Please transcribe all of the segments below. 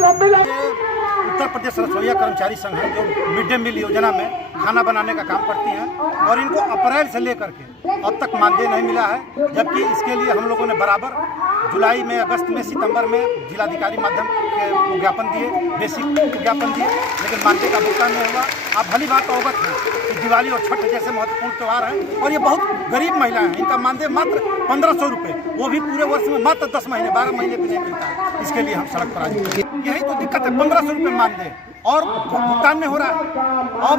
उत्तर प्रदेश रसोईया कर्मचारी संघ है जो मिड डे मील योजना में खाना बनाने का काम करती हैं और इनको अप्रैल से लेकर के अब तक मानदेय नहीं मिला है, जबकि इसके लिए हम लोगों ने बराबर जुलाई में, अगस्त में, सितंबर में जिलाधिकारी माध्यम के ज्ञापन दिए, बेसिक ज्ञापन दिए, लेकिन मानदेय का भुगतान नहीं हुआ। आप भली बात अवगत हैं कि दिवाली और छठ जैसे महत्वपूर्ण त्यौहार हैं और ये बहुत गरीब महिलाएं हैं, इनका मानदेय मात्र 1500 रुपये, वो भी पूरे वर्ष में मात्र 10 महीने 12 महीने भी नहीं मिलता है। इसके लिए हम सड़क पर आज यही तो दिक्कत है, 1500 रुपये मानदेय और भुगतान नहीं हो रहा है। अब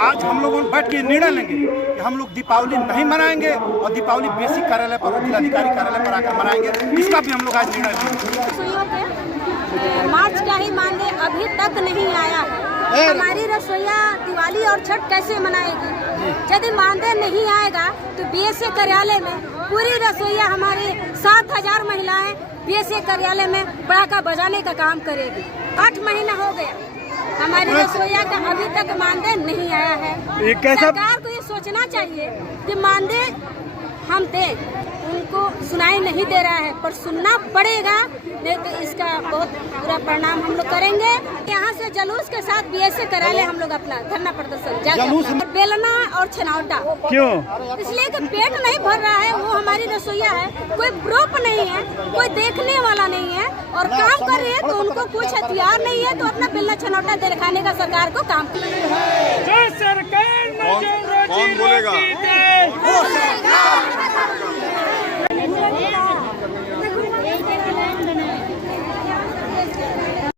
आज हम लोगों बैठ के निर्णय लेंगे कि हम लोग दीपावली नहीं मनाएंगे और दीपावली बेसिक कार्यालय पर, जिलाधिकारी कार्यालय पर आकर मनाएंगे। इसका भी हम लोग आज निर्णय लेंगे। मार्च का ही मानदेय अभी तक नहीं आया है। हमारी रसोईया दिवाली और छठ कैसे मनाएगी? यदि मानदेय नहीं आएगा तो बीएसए कार्यालय में पूरी रसोईया हमारी 7000 महिलाएं बीएसए कार्यालय में पटाखा बजाने का काम करेगी। 8 महीना हो गया हमारी रसोईया का अभी तक मानदेय नहीं आया है। सरकार को ये सोचना चाहिए कि मानदेय हम दें, उनको सुनाई नहीं दे रहा है, पर सुनना पड़ेगा, नहीं तो इसका बहुत बुरा परिणाम हम लोग करेंगे। यहाँ से जुलूस के साथ बीएसए कार्यालय हम लोग अपना धरना प्रदर्शन बेलना और छनौटा। क्यों? इसलिए कि पेट नहीं भर रहा है, वो हमारी रसोईया है, कोई प्रूफ नहीं है, कोई देखने वाला नहीं है और काम कर रही है तो उनको कुछ हथियार नहीं है, तो अपना बेलना छनौटा दिखाने का सरकार को काम कौन बोलेगा?